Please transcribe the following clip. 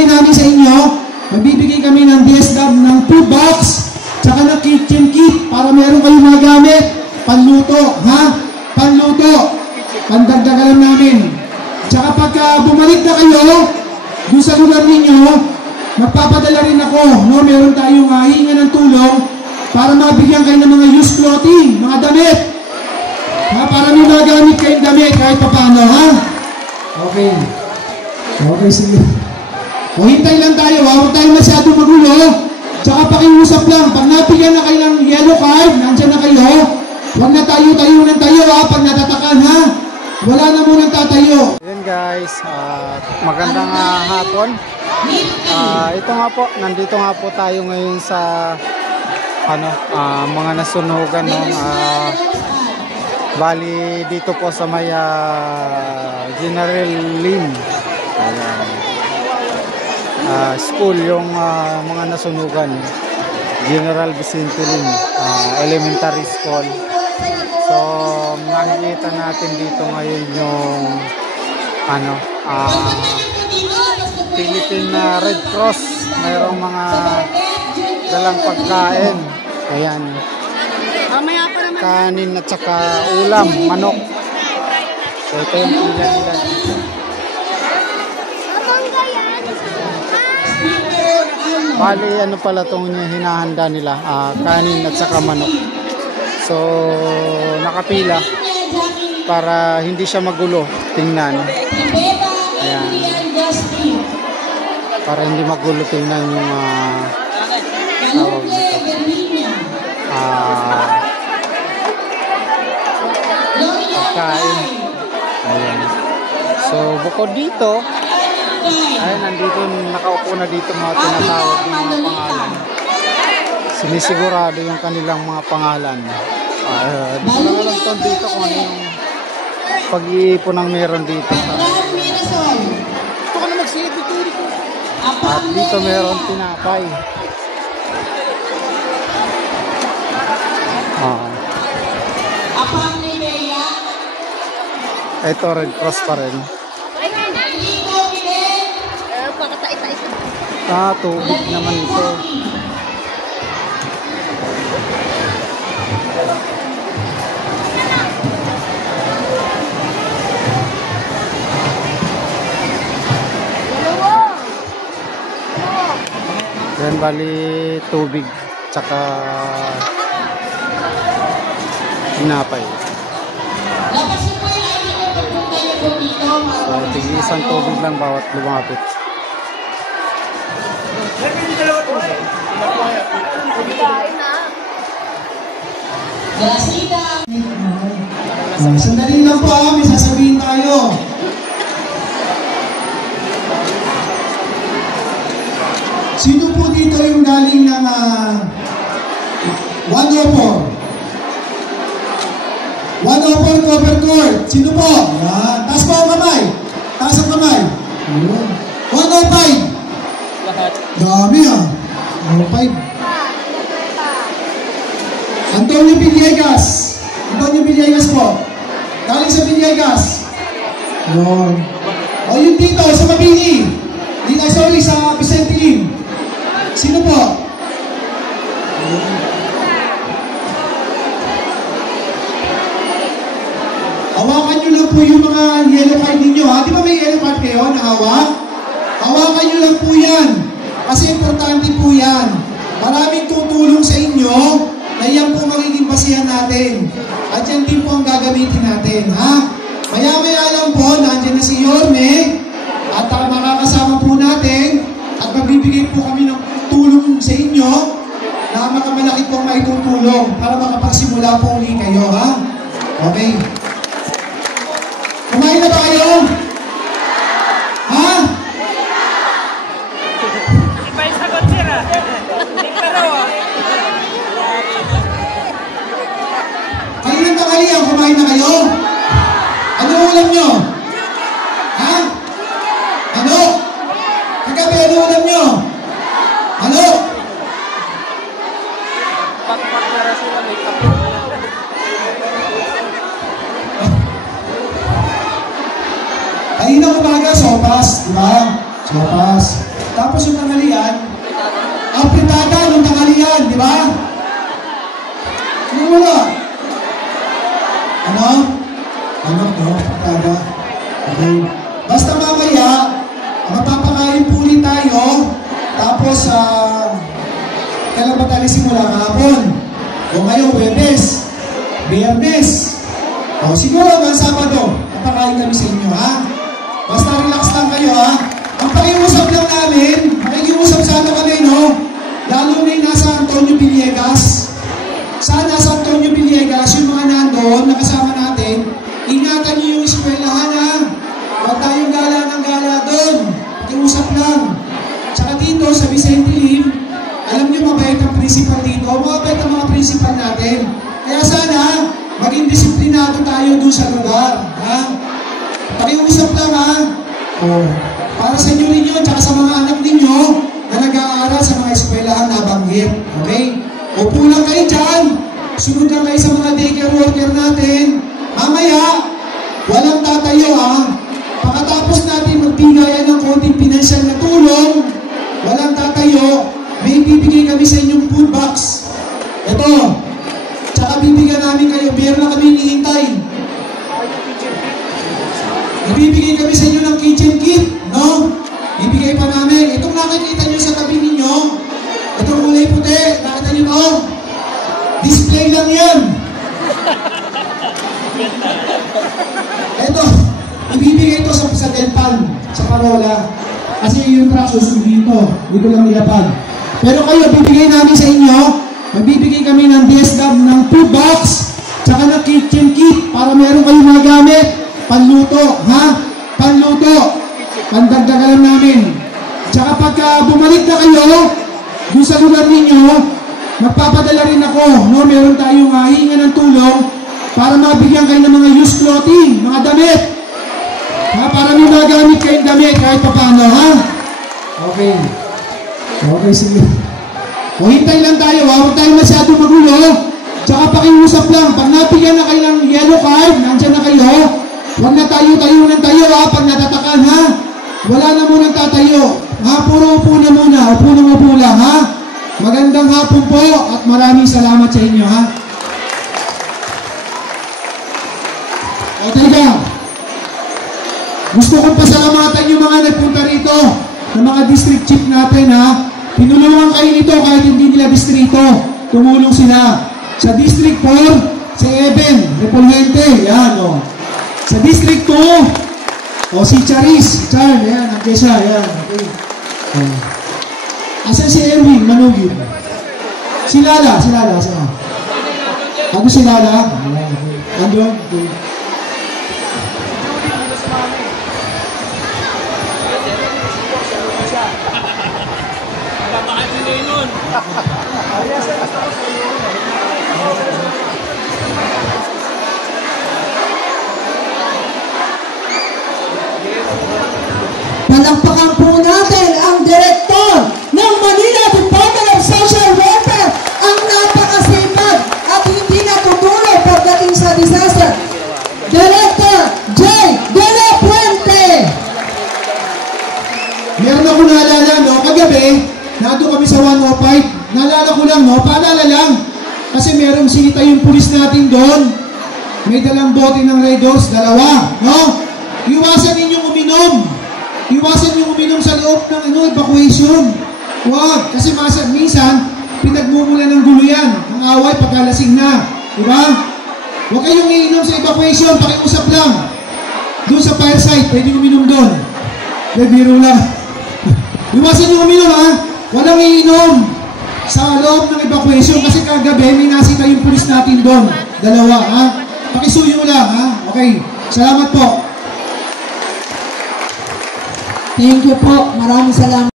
ibibigay namin sa inyo, magbibigay kami ng DSW ng food box, tsaka ng kitchen kit para meron kayong mga gamit, panluto, ha? Panluto, pandagdagan namin. Tsaka pagka bumalik na kayo, doon sa lugar ninyo, magpapadala rin ako, no? Meron tayong hinga ng tulong para mabigyan kayo ng mga used clothing, mga damit. Ha? Para may magamit kayong damit kahit paano, ha? Okay. Okay, sige. O, hintay lang tayo, ha? Huwag tayo masyadong magulo. Tsaka pakiusap lang, pag nabigyan na kayo ng yellow card, nandyan na kayo, huwag na tayo ng tayo, ha? Pag natatakan, ha? Wala na munang tatayo. Ayan guys, magandang hapon. Ito nga po, nandito nga po tayo ngayon sa mga nasunugan, no? Bali dito po sa may General Lim. School yung mga nasunugan. General Vicente Lim Elementary School. So makikita natin dito ngayon yung Philippine Red Cross. Mayroong mga dalang pagkain. Ayan. Kanin at saka ulam, manok. So ito yung pila nila. Bali ano pala itong hinahanda nila, kanin at saka manok. So nakapila para hindi siya magulo. Tingnan. Ayan. Para hindi magulo, tingnan yung tawag nito. Pagkain. Ayan. So bukod dito, ay nandito, nakaupo na dito mga tinatawag yung mga pangalan. Sinisigurado yung kanilang mga pangalan. Di ko lang alam to dito kung ano yung pag-iipon ang meron dito. At dito meron tinapay. Ito Red Cross pa rin. Tubig naman ito. Yan bali tubig tsaka tinapay. So tig-isang tubig lang bawat lumapit. Sandali lang po, may sasabihin tayo. Sino po dito yung galing ng 104? 104 cover court. Sino po? Yan. Taas po ang kamay. Taas ang kamay. 105. Dami 105. Antonio Villegas. Antonio Villegas po. Galing sa Villegas. Yun. O yung dito sa Mabini. Dito, sorry, sa Vicente Lim. Sino po? Hawakan nyo lang po yung mga yellow card ninyo, ha? Di ba may yellow card kayo na hawak? Hawakan nyo lang po yan. Kasi importante po yan. Maraming tutulong sa inyo na yan po magiging basihan natin. At yan din po ang gagamitin natin, ha? Maya-maya lang po, nandiyan na si Yorme. At makakasama po natin. At magbibigay po kami ng tulong sa inyo na makamalaki po may tutulong para makapagsimula po ulit kayo, ha? Okay. Kumain na ba kayo? Ha? Iba'y sagot sila. Kayo ng tanghalian, kumain na kayo? Ano ulam nyo? Ha? Ano? Kagabi, ano ulam nyo? Ano? Pagpagpara sila may kapit. Kainang umaga, sopas, di ba? Sopas. Tapos yung tanghalian, ang fritada ng tanghalian, di ba? Ano wala? Ano? Ano to? Fritada. Okay. Basta mamaya, mapapakain po ulit tayo. Tapos, kailan ba tayo simula kahapon? O ngayon, Webes, Biyernes. O siguro hanggang Sabado, mapakain kami sa inyo, ha? Basta relax lang kayo, ha? Ang pakiusap lang namin, makikiusap sana kami, no? Lalo na yung nasa Antonio Villegas. Sana sa Antonio Villegas, yung mga nandoon, nakasama natin, ingatan niyo yung eskwelahan, ha? Huwag tayong gala ng gala doon. Pakiusap lang. Tsaka dito sa Vicente Lim, alam niyo mabait ang principal dito, mabait ang mga principal natin. Kaya sana, maging disiplinado tayo doon sa lugar. Ha? Pakiusap lang, ha? Oh. Para sa inyo rin yun, tsaka sa mga anak ninyo na nag-aaral sa mga eskwelahan na banggit. Okay? Upo lang kayo dyan. Sunod lang kayo sa mga daycare worker natin. Mamaya, walang tatayo, ha? Pagkatapos natin magbigayan ng konting pinansyal na tulong, walang tatayo, may bibigay kami sa inyong food box. Ito. Tsaka bibigyan namin kayo, meron na kami hinihintay. Ibibigay kami sa inyo ng kitchen kit, no? Ibigay pa namin. Itong nakikita nyo sa tabi ninyo, itong kulay puti, nakita nyo to? Display lang yan. Ito, ibibigay ito sa Delpan, sa Parola. Kasi yung truck susunod dito lang nilapag. Pero kayo, bibigay namin sa inyo, magbibigay kami ng DSW ng food box, tsaka ng kitchen kit para meron kayong mga gamit, panluto, ha? Panluto. Pandagdagan namin. Tsaka pagka bumalik na kayo, doon sa lugar ninyo, magpapadala rin ako, no? Meron tayong hinga ng tulong para mabigyan kayo ng mga used clothing, mga damit. Ha? Para may magamit kayong damit kahit pa paano, ha? Okay. Okay, sige. O hintay lang tayo, ha? Huwag tayo masyado magulo. Tsaka pakiusap lang, pag napigyan na kayo ng yellow card, nandyan na kayo, huwag na tayo ng tayo, ha? Pag natatakan, ha? Wala na munang tatayo. Ha? Puro upo na muna, upo lang, ha? Magandang hapon po at maraming salamat sa inyo, ha? O talaga, gusto kong pasalamatan yung mga nagpunta rito, ng mga district chief natin, ha? Pinulungan kayo nito kahit hindi nila distrito. Tumulong sila. Sa District 4, si Eben Repolhente, yan, o. Sa District 2, o si Charis, Char, yan, nandiyan siya, yan, okay. Asan si Erwin Manugin? Si Lala, saan? Ano si Lala? Ano? Okay. Palakpakan po natin ang Direktor ng Manila Department of Social Welfare, ang napakasipag at hindi natutulog pagdating sa disaster, Director J. De La Puente. Meron ako naalala, no? Kagabi, nandun kami sa 105. Naalala ko lang, no? Paalala lang. Kasi merong sinita yung pulis natin doon. May dalang bote ng Red Horse, 2, no? Iwasan ninyong uminom. Iwasan yung uminom sa loob ng evacuation. Huwag. Kasi minsan, pinagmumula ng gulo yan. Ang away, pagkalasing na. Diba? Huwag kayong iinom sa evacuation. Pakiusap lang. Doon sa fire site, pwede uminom doon. Biro lang. Iwasan yung uminom, ha? Walang iinom sa loob ng evacuation. Kasi kagabi, may nasita yung pulis natin doon. 2, ha? Pakisuyo lang, ha? Okay. Salamat po. Thank you po. Maraming salamat.